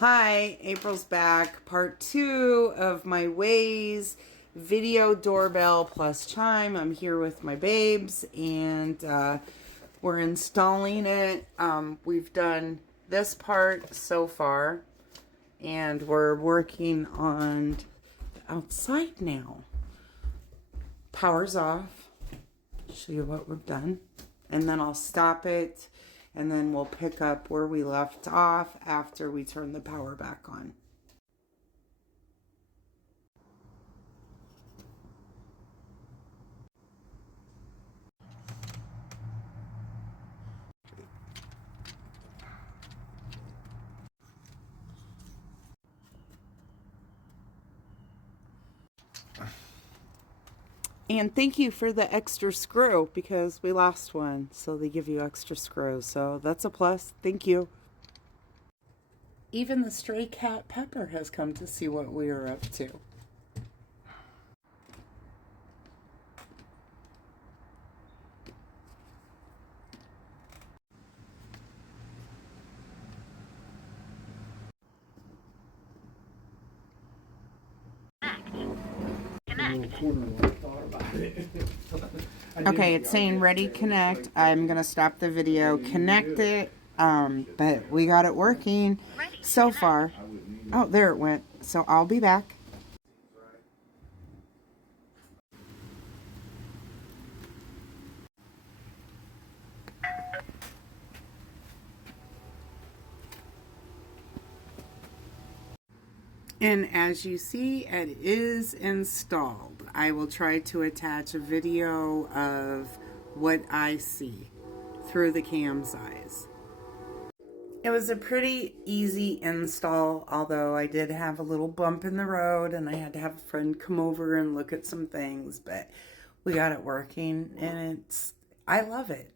Hi, April's back. Part 2 of my Wyze video doorbell plus chime. I'm here with my babes and we're installing it. We've done this part so far and we're working on the outside now. Power's off. Show you what we've done. And then I'll stop it. And then we'll pick up where we left off after we turn the power back on. And thank you for the extra screw because we lost one. So they give you extra screws. So that's a plus. Thank you. Even the stray cat Pepper has come to see what we are up to. Okay, it's saying ready connect. I'm gonna stop the video, connect it, but we got it working so far. Oh, there it went. So I'll be back. And as you see, it is installed. I will try to attach a video of what I see through the cam's eyes. It was a pretty easy install, although I did have a little bump in the road and I had to have a friend come over and look at some things, but we got it working and I love it.